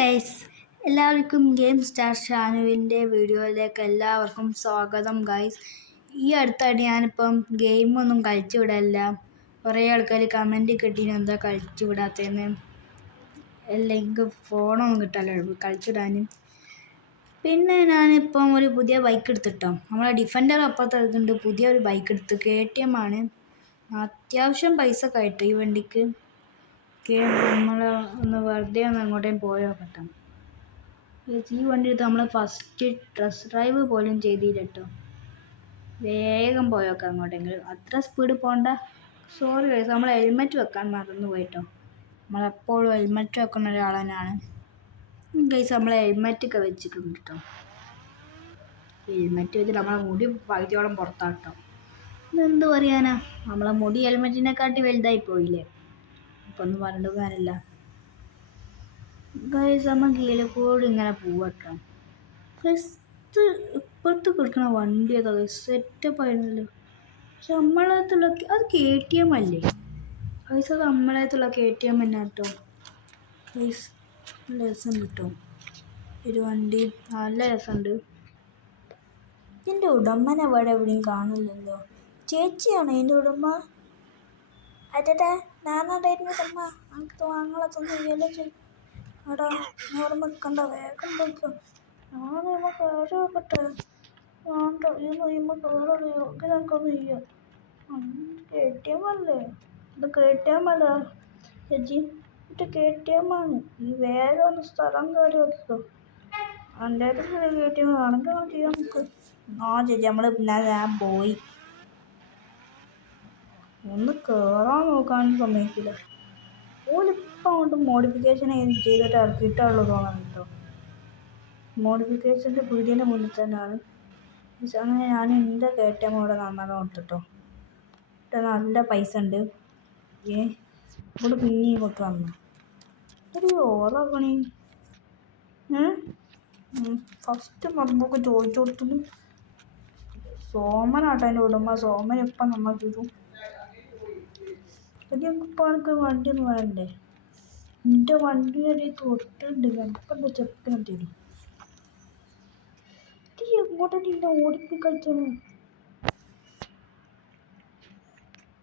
Guys, എല്ലാവർക്കും game star ഷാനുവിൻ്റെ വീഡിയോയിലേക്ക് എല്ലാവർക്കും സ്വാഗതം ഗൈസ്. ഈ അടുത്തായിട്ട് ഞാനിപ്പം ഗെയിമൊന്നും കളിച്ചു വിടാനില്ല. കുറേ ആൾക്കാർ കമൻറ്റ് കിട്ടീന് എന്താ കളിച്ചു വിടാത്തതെന്ന്. അല്ല, എനിക്ക് ഫോണൊന്നും കിട്ടാമല്ലോ കളിച്ചിടാനും. പിന്നെ ഞാനിപ്പം ഒരു പുതിയ ബൈക്ക് എടുത്തിട്ടോ. നമ്മളെ ഡിഫൻഡർ അപ്പുറത്ത് എടുത്തിട്ടുണ്ട്. പുതിയൊരു ബൈക്ക് എടുത്ത് KTM ആണ്. അത്യാവശ്യം പൈസ കയറ്റും ഈ വണ്ടിക്ക്. നമ്മൾ വെറുതെ അങ്ങോട്ടേയും പോയോ കേട്ടോ. ഈ വണ്ടി എടുത്ത് നമ്മൾ ഫസ്റ്റ് ടെസ്റ്റ് ഡ്രൈവ് പോലും ചെയ്തില്ല കേട്ടോ. വേഗം പോയോക്കാം അങ്ങോട്ടെങ്കിലും. അത്ര സ്പീഡ് പോകണ്ട. സോറി ഗൈസ്, നമ്മൾ ഹെൽമെറ്റ് വെക്കാൻ മറന്നു പോയിട്ടോ. നമ്മളെപ്പോഴും ഹെൽമെറ്റ് വെക്കുന്ന ഒരാൾ തന്നെയാണ് ഗൈസ്. നമ്മൾ ഹെൽമെറ്റൊക്കെ വെച്ചിട്ടുണ്ട് കേട്ടോ. ഹെൽമെറ്റ് വെച്ചിട്ട് നമ്മളെ മുടി പകുതിയോളം പുറത്താട്ടോ. ഇതെന്ത് പറയാനാ, നമ്മളെ മുടി ഹെൽമെറ്റിനെക്കാട്ടി വലുതായി പോയില്ലേ. ഇപ്പം ഒന്നും പറഞ്ഞിട്ട് കാര്യമില്ല ഗൈസ്. നമ്മൾ കീഴക്കോട് ഇങ്ങനെ പോവട്ടോ. ഫസ്റ്റ് ഇപ്പോഴത്തെ കൊടുക്കണ വണ്ടി അതാ സെറ്റപ്പ് ആയിരുന്നല്ലോ. പക്ഷെ നമ്മളകത്തുള്ള അത് KTM അല്ലേ ഗൈസ്? അത് നമ്മളകത്തുള്ള KTM തന്നെ കേട്ടോ ഗൈസ്. നല്ല രസമുണ്ട് കേട്ടോ ഒരു വണ്ടി, നല്ല രസമുണ്ട്. ഇതിൻ്റെ ഉടമനെ എവിടെയും കാണില്ലല്ലോ. ചേച്ചിയാണോ ഇതിൻ്റെ ഉടമ? അതെ, ഞാനതായിരുന്നു ഉടമ. നമുക്ക് വാങ്ങളൊന്നും ചെയ്യല്ലോ. എടാ, അവിടെ നിൽക്കണ്ട, വേഗം പോയിക്കോ. ഞാൻ കയറി വെക്കട്ടെ. വേണ്ട, കയറൊക്കെ ചെയ്യും. KTM അല്ലേ ഇത്? KTM അല്ല ചേച്ചി, ഇത് KTM ആണ്. ഈ വേഗം ഒന്ന് സ്ഥലം കയറി വെക്കോ. എൻ്റെ KTM ആണെങ്കിൽ ചെയ്യാൻ നമുക്ക്. ചേച്ചി ഞാൻ പോയി. ഒന്ന് കയറാൻ നോക്കാനും സമ്മതിക്കില്ല. ഓലിപ്പം അങ്ങോട്ട് മോഡിഫിക്കേഷൻ ചെയ്തിട്ട് ഇറക്കിയിട്ടുള്ളൂ തോന്നണം കേട്ടോ. മോഡിഫിക്കേഷൻ്റെ പീടിയേൻ്റെ മുന്നിൽ തന്നെയാണ്. അങ്ങനെ ഞാൻ എൻ്റെ KTM ഇവിടെ നന്നാക്കാൻ കൊടുത്തിട്ടോ. ഇവിടെ നല്ല പൈസ ഉണ്ട്. ഇവിടെ പിന്നെ ഇങ്ങോട്ട് വന്നു ഒരു ഓറാക്കണി. ഫസ്റ്റ് മറുമ്പൊക്കെ ചോദിച്ചു കൊടുത്തു. സോമനാട്ടോ എൻ്റെ ഉടമ. സോമൻ ഇപ്പം നന്നാക്കിയിട്ടു. ഇപ്പം എനിക്ക് വണ്ടിയൊന്നും വേണ്ടേ. എൻ്റെ വണ്ടിയുടെ തൊട്ടുണ്ട്. എനിക്കെന്താ ചെപ്പിനെ തരും. എങ്ങോട്ടാണ് ഇതിൻ്റെ ഓടിപ്പിക്കളിച്ചാണ്?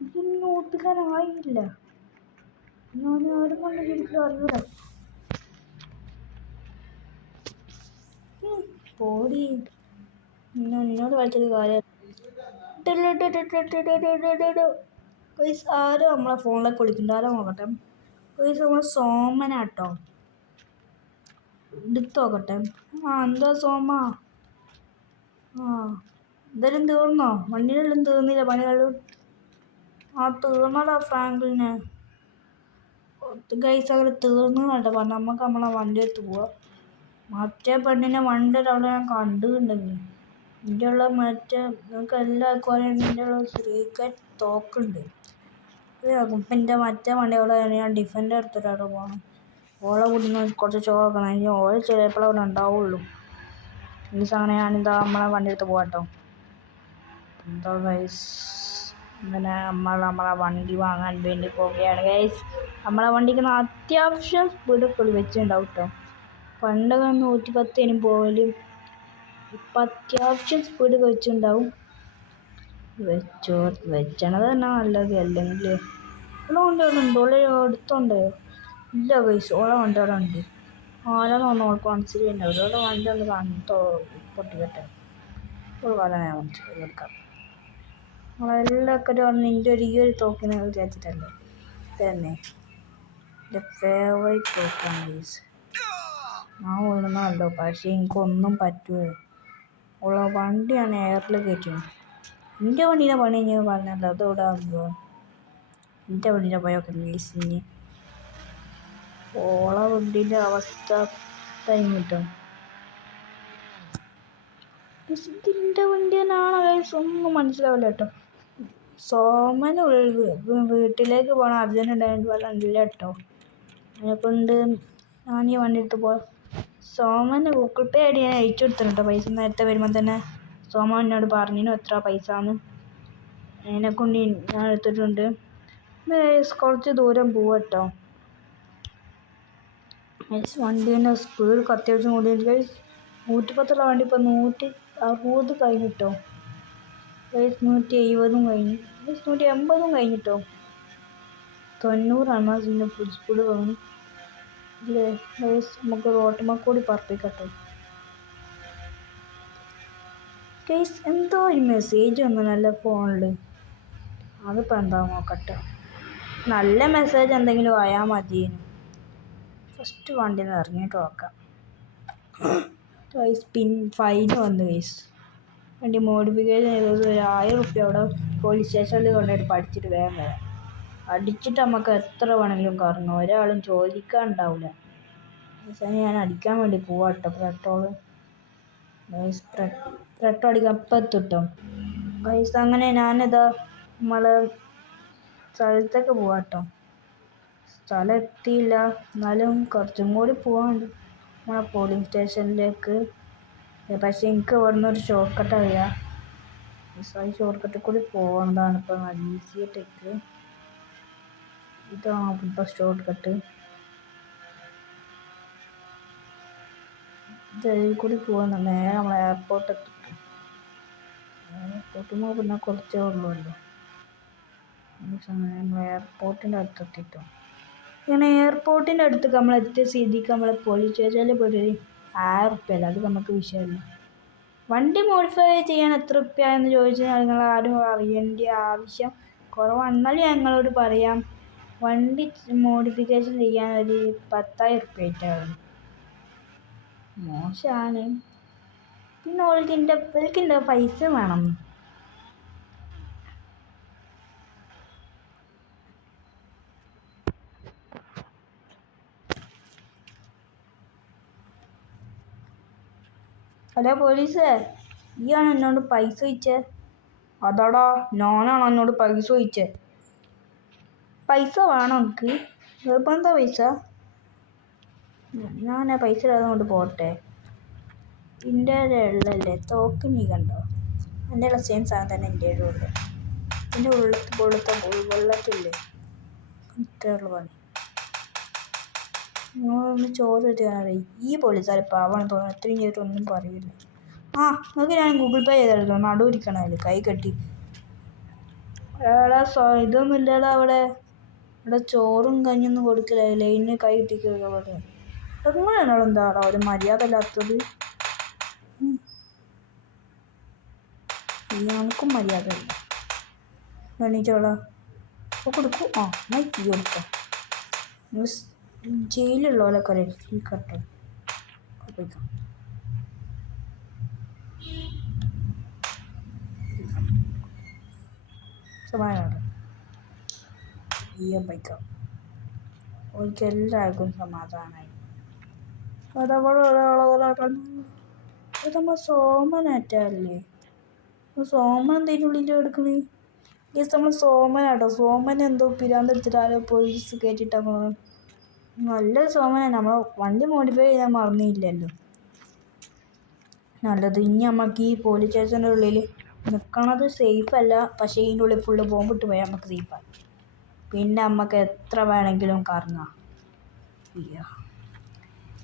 ഇതിന് ഓടിപ്പിക്കാനായില്ല. ഞാൻ ആരും കൊണ്ട് ശരിക്കും അറിയൂല. പോടി, എന്നോട് കളിച്ചത് കാര്യം. ആരും നമ്മളെ ഫോണിലേക്ക് വിളിക്കണ്ട. ആരോ നോക്കട്ടെ. നമ്മൾ സോമനാട്ടോ. എടുത്ത് നോക്കട്ടെ. എന്താ സോമ? ഇതെല്ലാം തീർന്നോ? വണ്ടികളെല്ലാം തീർന്നില്ല പണികളും? തീർന്നടാ ഫ്രാങ്കിളിന്. ഗൈസ് അങ്ങനെ തീർന്നു കേട്ടോ പറഞ്ഞു. നമുക്ക് നമ്മളെ വണ്ടി എടുത്ത് പോവാം. മറ്റേ പെണ്ണിനെ വണ്ടി അവിടെ ഞാൻ കണ്ടിട്ടുണ്ടെങ്കിൽ എൻ്റെ ഉള്ള മറ്റേ നിങ്ങൾക്ക് എല്ലാവർക്കും അറിയാം. എൻ്റെ ഉള്ള സ്ത്രീക്ക് തോക്കുണ്ട്. ഇപ്പം എൻ്റെ മറ്റേ വണ്ടി അവിടെ ഞാൻ ഡിഫൻഡർ എടുത്തിട്ട് അവിടെ പോകണം. ഓളെ കൂടി കുറച്ച് ചോക്കണം. ഇനി ഓളെ ചിലപ്പോൾ അവിടെ ഉണ്ടാവുള്ളൂ. മീൻസ് അങ്ങനെ ഞാനെന്താ നമ്മളെ വണ്ടി എടുത്ത് പോകാട്ടോ. എന്താ ഗൈസ്, ഇങ്ങനെ നമ്മളെ വണ്ടി വാങ്ങാൻ വേണ്ടി പോവുകയാണ് ഗൈസ്. നമ്മളെ വണ്ടിക്ക് അത്യാവശ്യം സ്പീഡ് വെച്ചിട്ടുണ്ടാവും കേട്ടോ. പണ്ടൊക്കെ 110 പോലും. ഇപ്പം അത്യാവശ്യം സ്പീഡ് വെച്ചിട്ടുണ്ടാവും. വെച്ചണത് തന്നെ നല്ലത്. അല്ലെങ്കിൽ ഓളെ വണ്ടി അവിടെ ഉണ്ട്. ഓളെ എടുത്തോണ്ട് ഇല്ല ഗൈസ്. ഓളെ വണ്ടി അവിടെ ഉണ്ട്. ആരാന്ന് ഓൾക്ക് മനസ്സിലുണ്ടാവില്ല. ഓളെ വണ്ടി ഒന്ന് കണ്ടോ പൊട്ടിക്കട്ടെ. ഒരു കാലം ഞാൻ എടുക്കാം. നമ്മളെല്ലാവർക്കും നിൻ്റെ ഈ ഒരു തോക്കിനെ വിചാരിച്ചിട്ടല്ലേ. തന്നെ എൻ്റെ ഫേവറേറ്റ് തോക്കാണ് ഗൈസ്. ഞാൻ ഓടുന്നതല്ലോ, പക്ഷേ എനിക്കൊന്നും പറ്റുമോ. ഉള്ള വണ്ടിയാണ് എയറിൽ കയറ്റുന്നത്. എൻ്റെ വണ്ടീനെ പണി ഞാൻ പറഞ്ഞല്ലോ. അതോടെ ആകുമ്പോൾ എൻ്റെ വണ്ടീനെ പോയൊക്കെ ഗൈസിന് ഓള വണ്ടീൻ്റെ അവസ്ഥ കഴിഞ്ഞിട്ടോ. ഇതിൻ്റെ വണ്ടി തന്നെയാണോ ഗൈസ്? ഒന്നും മനസ്സിലാവില്ല കേട്ടോ. സോമന് വീട്ടിലേക്ക് പോകണം അർജൻറ്റ് ഉണ്ടായിട്ട് വല്ല ഉണ്ടില്ല കേട്ടോ. അതിനെക്കൊണ്ട് ഞാൻ ഈ വണ്ടി എടുത്ത് പോകാം. സോമന് ഗൂഗിൾ പേ ആയിട്ട് ഞാൻ അയച്ചു കൊടുത്തിട്ടുണ്ട് പൈസ. നേരത്തെ വരുമ്പോൾ തന്നെ സോമൻ എന്നോട് പറഞ്ഞു എത്ര പൈസ എന്ന്. അതിനെക്കൊണ്ട് ഞാൻ എടുത്തിട്ടുണ്ട്. കുറച്ച് ദൂരം പോവാം കേട്ടോ. ഗൈസ് വണ്ടീൻ്റെ സ്പീഡ് അത്യാവശ്യം കൂടിയിട്ട് ഗൈസ് 110 വണ്ടി ഇപ്പോൾ 160 കഴിഞ്ഞിട്ടോ ഗൈസ് 170 കഴിഞ്ഞു ഗൈസ് 180 കഴിഞ്ഞിട്ടോ 90 ഇതിൻ്റെ ഫുൾ സ്പീഡ് കഴിഞ്ഞു ഇല്ലേ ഗൈസ് നമുക്ക് റോട്ടുമ്മ കൂടി പറപ്പിക്കട്ടോ ഗൈസ് എന്തോ ഒരു മെസ്സേജ് വന്നു നല്ല ഫോണിൽ അതിപ്പോൾ എന്താ നോക്കട്ടെ നല്ല മെസ്സേജ് എന്തെങ്കിലും ആയാൽ മതിയേനു ഫസ്റ്റ് വണ്ടിയിൽ നിന്ന് ഇറങ്ങിയിട്ട് നോക്കാം ഗൈസ് ഫൈൻ വന്നു ഗൈസ് വണ്ടി മോഡിഫിക്കേഷൻ ചെയ്തത് 1000 റുപ്യ അവിടെ പോലീസ് സ്റ്റേഷനിൽ കൊണ്ടുപോയിട്ട് പഠിച്ചിട്ട് വേഗം വരാം അടിച്ചിട്ട് നമുക്ക് എത്ര വേണമെങ്കിലും കറങ്ങാം ഒരാളും ചോദിക്കാനുണ്ടാവില്ല അവസാനം ഞാൻ അടിക്കാൻ വേണ്ടി പോവാട്ടോ പെട്രോള് ഗൈസ് പെട്രോൾ അടിക്കാൻ അപ്പം എത്തിട്ടോ ഗൈസ് അങ്ങനെ ഞാനിതാ നമ്മളെ സ്ഥലത്തൊക്കെ പോവാട്ടോ സ്ഥലം എത്തിയില്ല എന്നാലും കുറച്ചും കൂടി പോകാനുണ്ട് നമ്മളെ പോലീസ് സ്റ്റേഷനിലേക്ക് പക്ഷേ എനിക്ക് ഇവിടുന്ന് ഒരു ഷോർട്ട് കട്ട് അറിയാം ഈ ഷോർട്ട് കട്ടിൽ കൂടി പോകുന്നതാണ് ഇപ്പോൾ നല്ല ഈസിയായിട്ടേക്ക് ഇതാണ് ഇപ്പോൾ ഷോർട്ട് കട്ട് ഇതിൽ കൂടി പോകുന്ന നേരെ നമ്മളെ എയർപോർട്ട് എത്തിക്കും എയർപോർട്ടിൽ നിന്ന് പിന്നെ കുറച്ചേ ഉള്ളൂല്ലോ നമ്മൾ എയർപോർട്ടിൻ്റെ അടുത്തെത്തിട്ടോ ഇങ്ങനെ എയർപോർട്ടിൻ്റെ അടുത്ത് നമ്മൾ എത്തിയ സ്ഥിതിക്ക് നമ്മളെ പോലീസ് സ്റ്റേഷനിൽ പോയിട്ട് 1000 റുപ്യ അല്ല അത് നമുക്ക് വിഷയമല്ല വണ്ടി മോഡിഫൈ ചെയ്യാൻ എത്ര റുപ്യ എന്ന് ചോദിച്ചാൽ നിങ്ങൾ ആരും അറിയേണ്ട ആവശ്യം കുറവാണ് എന്നാലും ഞങ്ങളോട് പറയാം വണ്ടി മോഡിഫിക്കേഷൻ ചെയ്യാൻ ഒരു 10,000 റുപ്യ ആയിട്ടാണ് മോശമാണ് പിന്നെ ഓൾക്കിൻ്റെ പൈസ വേണം ഹലോ പോലീസേ ഈയാണ് എന്നോട് പൈസ ചോദിച്ചേ അതാടാ ഞാനാണ് എന്നോട് പൈസ ചോദിച്ചേ പൈസ വേണം എനിക്ക് നിർബന്ധ പൈസ ഞാൻ പൈസ ഇല്ലാതെ കൊണ്ട് പോട്ടെ എൻ്റെ ഉള്ളല്ലേ തോക്ക് നീ കണ്ടോ എൻ്റെ ഉള്ള സെയിം സാധനം തന്നെ എൻ്റെ ഉള്ളു എൻ്റെ വെള്ളത്തില്ലേ ഇത്രയുള്ള പണി നിങ്ങളൊന്ന് ചോദിച്ചാൽ ഈ പോലീസുകാർ പാവാണ് തോന്നുന്നു അത്രയും ചെയ്തിട്ട് ഒന്നും പറയില്ല നിങ്ങൾക്ക് ഞാൻ ഗൂഗിൾ പേ ചെയ്തായിരുന്നു നടുവിരിക്കണം അതിൽ കൈ കെട്ടി ഇതൊന്നും ഇല്ലടാ അവിടെ ചോറും കഞ്ഞൊന്നും കൊടുക്കില്ല ലൈനിന് കൈ കെട്ടിക്കുക അവിടെ എങ്ങനെയാണോ എന്താടാ ഒരു മര്യാദ ഇല്ലാത്തത് ഞങ്ങൾക്കും മര്യാദ ഇല്ല എണീച്ചോളാ അപ്പോൾ കൊടുക്കൂ ഞാൻ തീ കൊടുക്കാം ജയിലുള്ളവരൊക്കെ രക്ഷിക്കട്ടെ പോയിക്കാം സമാധാനം ബൈക്കാം ഓർക്ക് എല്ലാവർക്കും സമാധാനമായി അത് നമ്മൾ സോമനാറ്റല്ലേ സോമൻ എന്തെങ്കിലും ഉള്ളിൽ എടുക്കണേ ഗൈസ് നമ്മൾ സോമനാട്ടോ സോമൻ എന്തോ പിരാന്തെടുത്തിട്ടാലോ പോലീസ് കയറ്റിട്ടാ നല്ല സോമനാണ് നമ്മൾ വണ്ടി മോഡിഫൈ ചെയ്യാൻ മറന്നില്ലല്ലോ നല്ലത് ഇനി നമുക്ക് ഈ പോലീസ് സ്റ്റേഷൻ്റെ ഉള്ളിൽ നിൽക്കണത് സേഫ് അല്ല പക്ഷേ ഇതിൻ്റെ ഉള്ളിൽ ഫുള്ള് ബോംബിട്ട് പോയാൽ നമുക്ക് സേഫാണ് പിന്നെ നമുക്ക് എത്ര വേണമെങ്കിലും കറങ്ങാം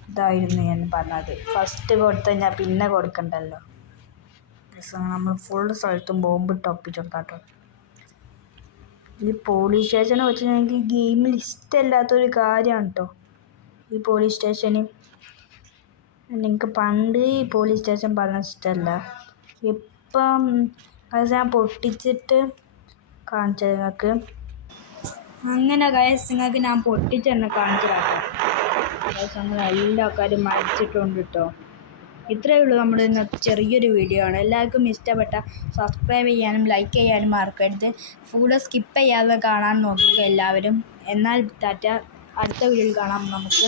ഇതായിരുന്നു ഞാൻ പറഞ്ഞത് ഫസ്റ്റ് കൊടുത്ത ഞാൻ പിന്നെ കൊടുക്കണ്ടല്ലോ നമ്മൾ ഫുൾ സ്ഥലത്തും ബോംബിട്ട് ഒപ്പിച്ചെടുക്കാട്ടോ ഈ പോലീസ് സ്റ്റേഷനെ വെച്ച് ഞങ്ങൾക്ക് ഈ ഗെയിമിൽ ഇഷ്ടമല്ലാത്തൊരു കാര്യമാണ് കേട്ടോ ഈ പോലീസ് സ്റ്റേഷന് എനിക്ക് പണ്ട് ഈ പോലീസ് സ്റ്റേഷൻ പറഞ്ഞ ഇഷ്ടമല്ല ഇപ്പം അത് ഞാൻ പൊട്ടിച്ചിട്ട് കാണിച്ചത് നിങ്ങൾക്ക് അങ്ങനെ ഗൈസ് നിങ്ങൾക്ക് ഞാൻ പൊട്ടിച്ച് തന്നെ കാണിച്ചു തരാം ഗൈസ് അങ്ങനെ എല്ലാ ആൾക്കാരും മരിച്ചിട്ടുണ്ട് കേട്ടോ ഇത്രയേ ഉള്ളൂ നമ്മുടെ ഇന്നത്തെ ചെറിയൊരു വീഡിയോ ആണ് എല്ലാവർക്കും ഇഷ്ടപ്പെട്ട സബ്സ്ക്രൈബ് ചെയ്യാനും ലൈക്ക് ചെയ്യാനും മറക്കരുത് ഫുള്ള് സ്കിപ്പ് ചെയ്യാതെ കാണാൻ നോക്കുക എല്ലാവരും എന്നാൽ ടാറ്റ അടുത്ത വീഡിയോയിൽ കാണാം നമുക്ക്